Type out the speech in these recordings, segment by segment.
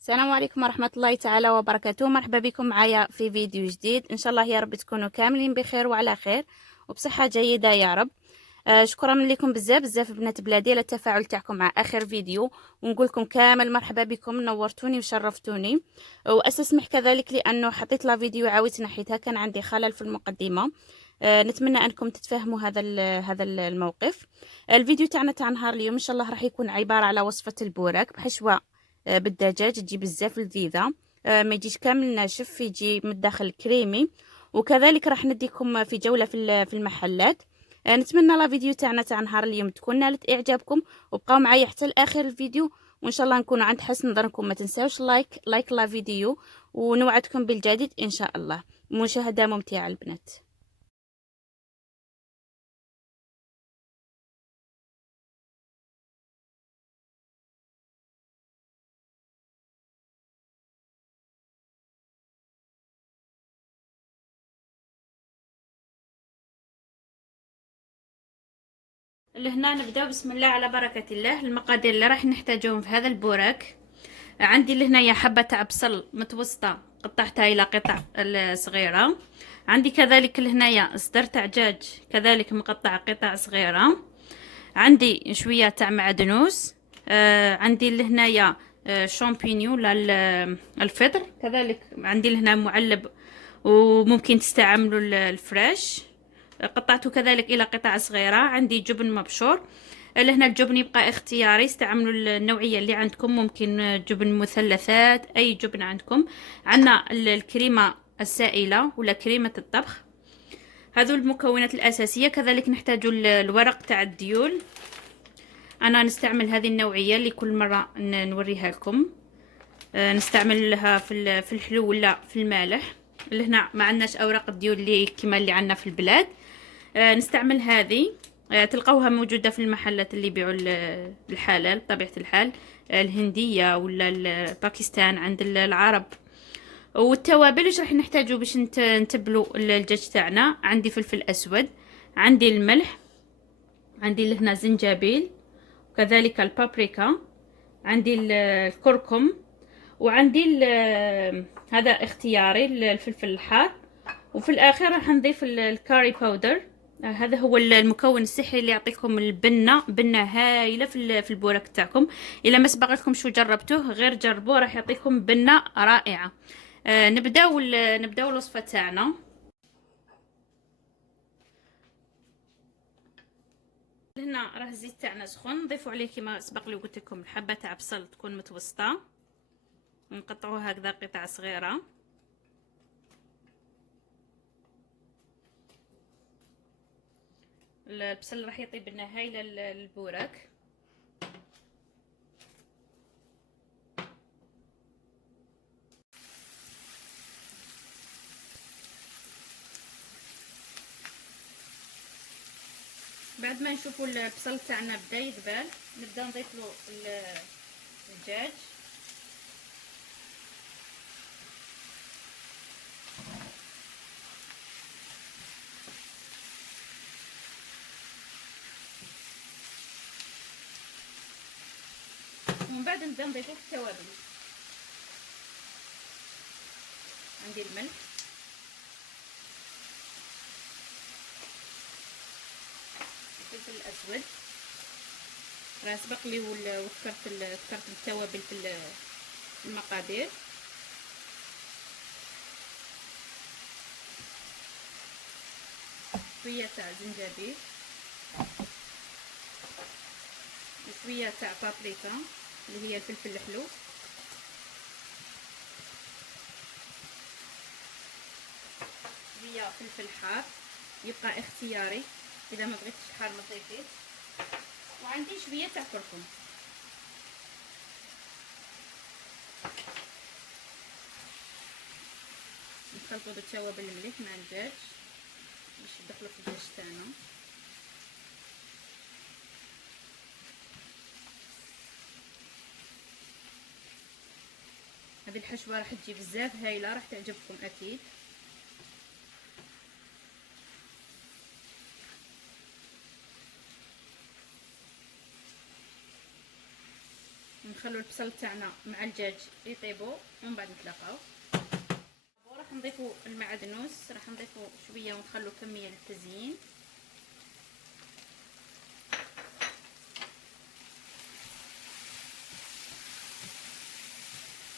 السلام عليكم ورحمة الله تعالى وبركاته. مرحبا بكم معايا في فيديو جديد. ان شاء الله يا رب تكونوا كاملين بخير وعلى خير وبصحة جيدة يا رب. شكرا لكم بزاف بنات بلادي على التفاعل تاعكم مع اخر فيديو، ونقول لكم كامل مرحبا بكم، نورتوني وشرفتوني. واسسمح كذلك لانه حطيت لا فيديو عاودت نحيتها، كان عندي خلل في المقدمة. نتمنى انكم تتفهموا هذا الموقف. الفيديو تاعنا تاع نهار اليوم ان شاء الله راح يكون عبارة على وصفة البوراك بحشوة بالدجاج، تجي بزاف لذيذه. ما يجيش كامل ناشف، يجي من الداخل كريمي. وكذلك راح نديكم في جوله في المحلات. نتمنى لا فيديو تاعنا تاع نهار اليوم تكون نالت اعجابكم، وبقاو معايا حتى لاخر الفيديو، وان شاء الله نكونوا عند حسن ظنكم. ما تنساوش لايك لا فيديو، ونوعدكم بالجديد ان شاء الله. مشاهده ممتعه البنات. لهنا نبداو بسم الله على بركه الله. المقادير اللي راح نحتاجهم في هذا البوراك: عندي لهنايا حبة تاع بصل متوسطة قطعتها الى قطع صغيرة. عندي كذلك لهنايا صدر تاع دجاج كذلك مقطع قطع صغيرة. عندي شوية تاع معدنوس. عندي لهنايا شامبينيو الفطر كذلك. عندي لهنا معلب وممكن تستعملوا الفريش، قطعته كذلك الى قطع صغيرة. عندي جبن مبشور. لهنا الجبن يبقى اختياري، استعملوا النوعية اللي عندكم، ممكن جبن مثلثات، اي جبن عندكم. عندنا الكريمة السائلة ولا كريمة الطبخ. هذو المكونات الأساسية. كذلك نحتاج الورق تاع الديول. أنا نستعمل هذه النوعية اللي كل مرة نوريها لكم. نستعملها في الحلو ولا في المالح. لهنا ما عندناش أوراق الديول اللي كما اللي عندنا في البلاد. نستعمل هذه. تلقوها موجودة في المحلات اللي يبيعوا الحلال بطبيعة الحال، الهندية ولا باكستان عند العرب. والتوابل ايش راح نحتاجو باش نتبلو الدجاج تاعنا: عندي فلفل اسود، عندي الملح، عندي لهنا زنجبيل، وكذلك البابريكا، عندي الكركم، وعندي هذا اختياري الفلفل الحار. وفي الاخير راح نضيف الكاري باودر. هذا هو المكون السحري اللي يعطيكم بنه هايله في البوراك تاعكم. الا ما سبق لكم شو جربتوه، غير جربوه، راح يعطيكم بنه رائعه. نبداو الوصفه تاعنا. هنا راه الزيت تاعنا سخون، نضيفوا عليه كما سبق لي قلت لكم الحبه تاع بصل تكون متوسطه، ونقطعوها هكذا قطع صغيره. البصل راح يعطي بنه هايله للبوراك. بعد ما نشوفوا البصل تاعنا بدا يذبل، نبدا نضيف له الدجاج. ومن بعد نبدا نضيف له التوابل. عندي الملح، الفلفل الاسود، راه سبق لي وذكرت التوابل في المقادير. شويه تاع زنجبيل، وشويه تاع بابريكا اللي هي الفلفل الحلو، شويه فلفل حار يبقى اختياري، اذا ما بغيتش حار ما تضيفيش. وعندي شويه تاع كركم. نخلطو بالتوابل مليح مع الدجاج باش يدخلو في الدجاج تاعنا. هذه الحشوه راح تجي بزاف هايله، راح تعجبكم اكيد. نخلو البصل تاعنا مع الدجاج يطيبوا ومن بعد نتلاقاو. وراح نضيفوا المعدنوس، راح نضيفوا شويه ونخلو كميه للتزيين.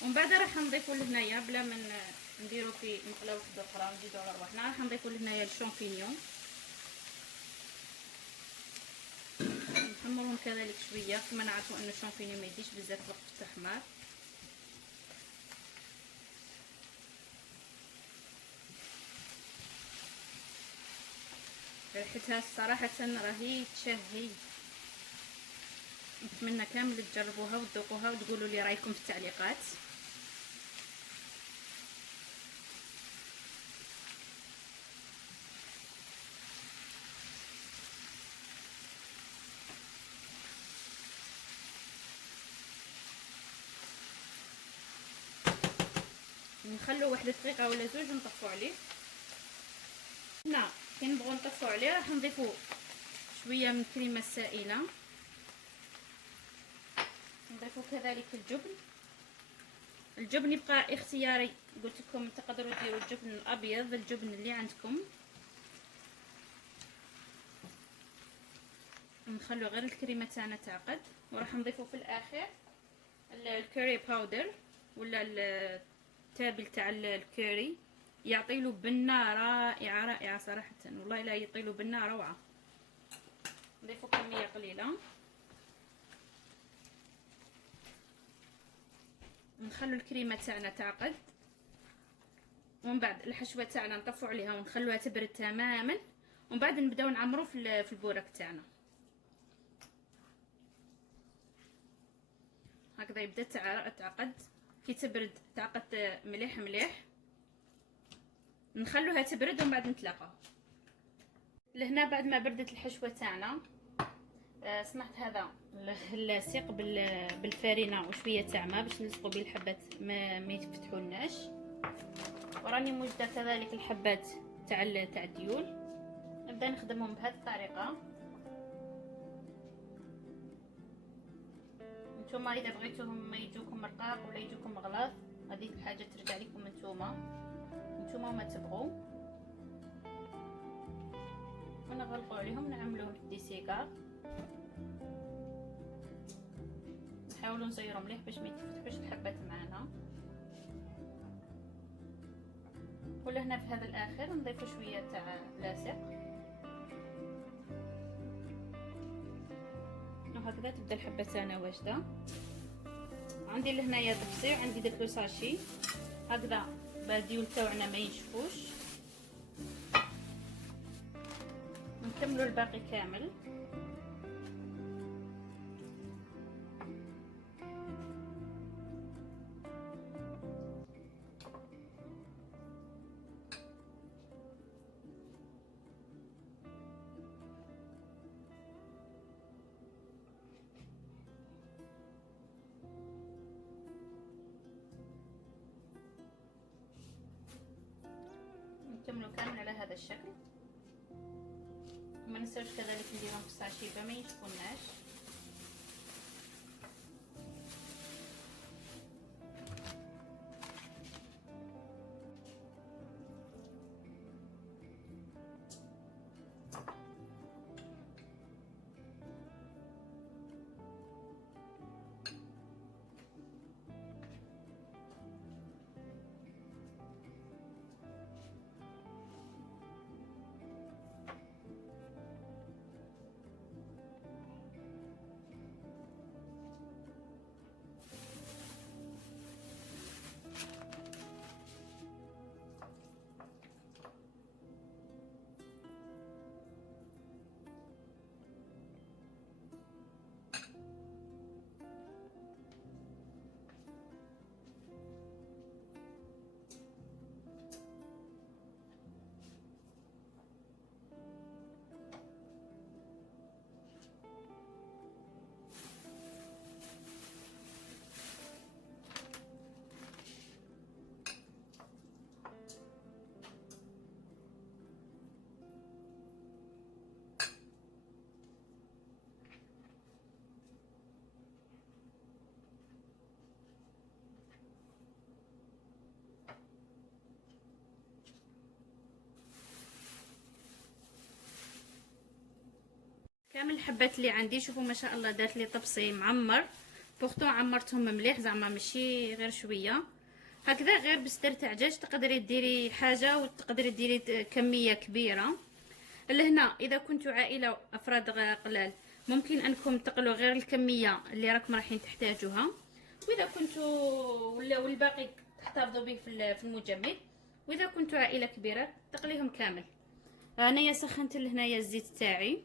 ومن بعد راح نضيفوا لهنايا بلا ما نديروا في مقله وحده اخرى ونزيدوا على رواحنا، راح نضيفوا لهنايا الشامبينيون نحمرهم كذلك شويه، كما نعرفوا ان الشامبينيون ما يديش بزاف وقت في التحمار. ريحتها صراحه راهي تشهي، نتمنى كامل تجربوها وتذوقوها وتقولوا لي رايكم في التعليقات. نخلو واحد دقيقه ولا زوج ونطفوا عليه. هنا كي نبغوا نطفوا عليه راح نضيفوا شويه من الكريمه السائله، نضيفوا كذلك الجبن يبقى اختياري، قلت لكم تقدروا ديروا الجبن الابيض، الجبن اللي عندكم. نخلو غير الكريمه تاعنا تعقد، وراح نضيفوا في الاخر الكوري باودر ولا التابل تاع الكوري، يعطيله بنه رائعه صراحه، والله لا يعطيله بنه روعه. نضيفوا كميه قليله، نخلو الكريمه تاعنا تعقد، ومن بعد الحشوه تاعنا نطفوا عليها ونخلوها تبرد تماما، ومن بعد نبداو نعمروا في البورك تاعنا. هكذا يبدا تعقد، كي تبرد تعقد مليح مليح، نخلوها تبرد ومن بعد نتلاقاو. لهنا بعد ما بردت الحشوه تاعنا صنعت هذا اللاصق بالفارينه وشويه تاع ماء باش نلصقوا به الحبات ما يتفتحولناش، وراني موجده كذلك الحبات تاع الديول. نبدا نخدمهم بهذه الطريقه. نتوما اذا بغيتوهم ما يجوكم رقاق ولا يجوكم غلاظ، هذه الحاجه ترجع لكم نتوما وما تبغوا. ونغلقوا عليهم نعملوهم في ديسيكار، نحاولوا نزيروا مليح باش ما يتفتحوش الحبات معنا. ولهنا في هذا الاخر نضيفوا شويه تاع لاصق، وهكذا تبدا الحبه تاعنا واجده. عندي لهنايا طبسي وعندي درت له ساشي هكذا الديول تاعنا ما ينشفوش. نكملوا الباقي كامل. نكملوا كامل على هذا الشكل، وما ننساوش كذلك نديرهم في الساشي ما ينشفوناش. كامل الحبات اللي عندي. شوفوا ما شاء الله دارت لي طبسي معمر، بورتو عمرتهم مليح زعما ماشي غير شويه هكذا. غير بصدر تاع دجاج تقدري ديري حاجه وتقدري ديري كميه كبيره. لهنا اذا كنتوا عائله افراد قلال ممكن انكم تقلوا غير الكميه اللي راكم رايحين تحتاجوها، واذا كنتوا والباقي تحتفظوا به في المجمد. واذا كنتوا عائله كبيره تقليهم كامل. انايا سخنت لهنايا الزيت تاعي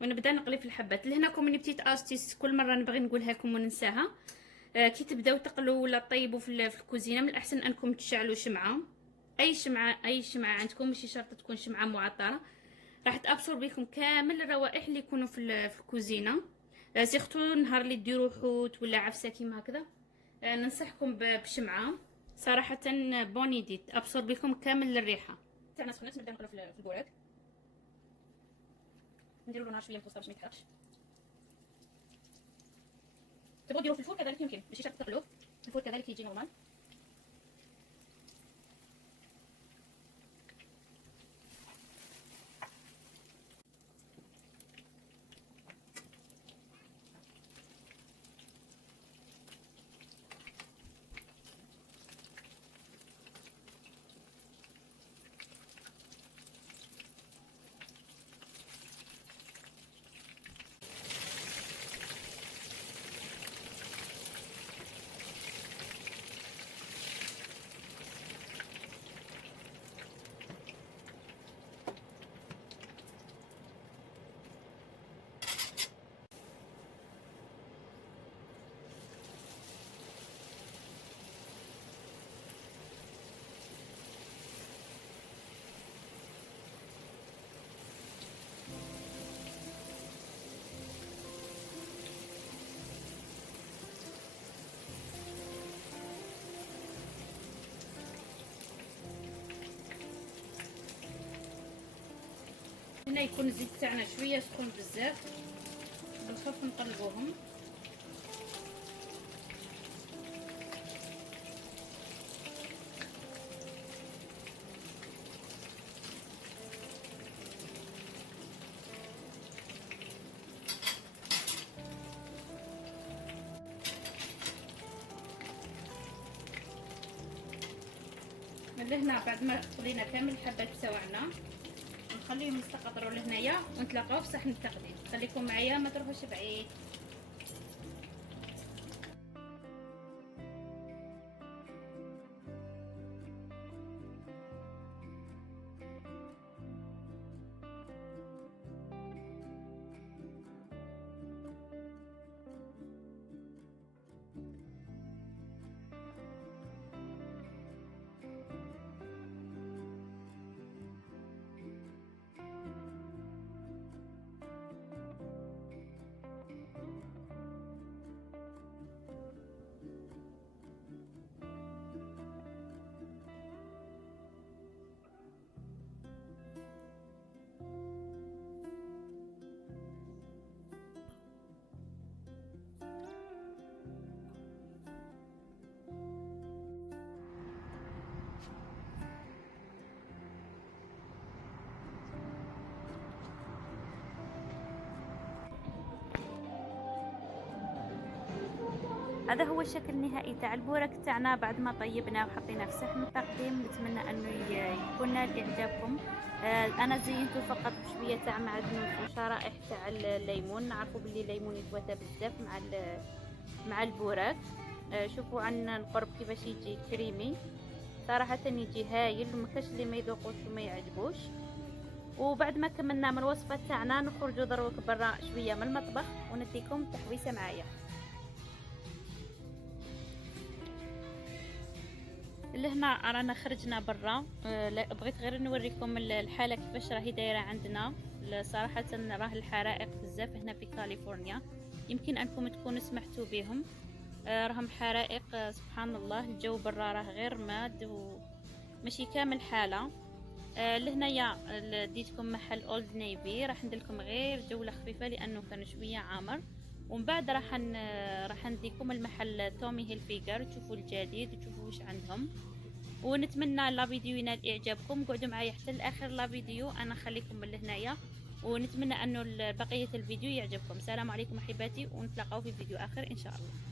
ونبدا نقلي في الحبات. لهنا كوموني بتيت استيس كل مره نبغي نقولها لكم وننساها. كي تبداو تقلوا ولا طيبوا في الكوزينه، من الاحسن انكم تشعلوا شمعه، اي شمعه عندكم، ماشي شرط تكون شمعه معطره، راح تابصر بكم كامل الروائح اللي يكونوا في الكوزينه. سيرتو نهار اللي ديروا حوت ولا عفسه كيما هكذا، ننصحكم بشمعه صراحه بوني ديت ابصر بكم كامل الريحه تاعنا. سخنت نبدا نقلو في البوراك، نديروا له نهار شويه متوسطه باش ما يتحرقش. تبغوا ديروه في الفور كذلك يمكن، ماشي شرط تقلوه الفور كذلك يجي نورمال. هنا يكون الزيت تاعنا شويه سخون بزاف، بالخف نقلبوهم. لهنا بعد ما قلينا كامل الحبات تاعنا نخليهم يستقطروا لهنايا ونتلاقاو في صحن التقديم. خليكم معايا ما تروحوش بعيد. هذا هو الشكل النهائي تاع البورك تاعنا بعد ما طيبناه وحطيناه في صحن التقديم. نتمنى انه يكون نال اعجابكم. انا زينته فقط بشويه تاع معدنوس وشرائح تاع الليمون. نعرفوا باللي الليمون يتواتى بزاف مع البورك. شوفوا عن القرب كيفاش يجي كريمي، صراحه يجي هايل، ومكاش اللي ما يذوقوش وما يعجبوش. وبعد ما كملنا من الوصفه تاعنا نخرجوا دروك برا شويه من المطبخ ونديكم تحويسه معايا. لهنا رانا خرجنا برا. بغيت غير نوريكم الحاله كيفاش راهي دايره عندنا. صراحه راه الحرائق بزاف هنا في كاليفورنيا، يمكن انكم تكونوا سمعتوا بهم. راهم حرائق سبحان الله. الجو برا راه غير ماد وماشي كامل حاله. لهنايا ديتكم محل اولد نيفي، راح نديرلكم غير جوله خفيفه لانه كان شويه عامر. ومن بعد راح نديكم المحل تومي هيلفيجر تشوفوا الجديد وتشوفوا واش عندهم. ونتمنى لا فيديو ينال اعجابكم. قعدوا معايا حتى لاخر لا فيديو. انا خليكم من هنايا ونتمنى انه بقية الفيديو يعجبكم. السلام عليكم احباتي، ونتلاقاو في فيديو اخر ان شاء الله.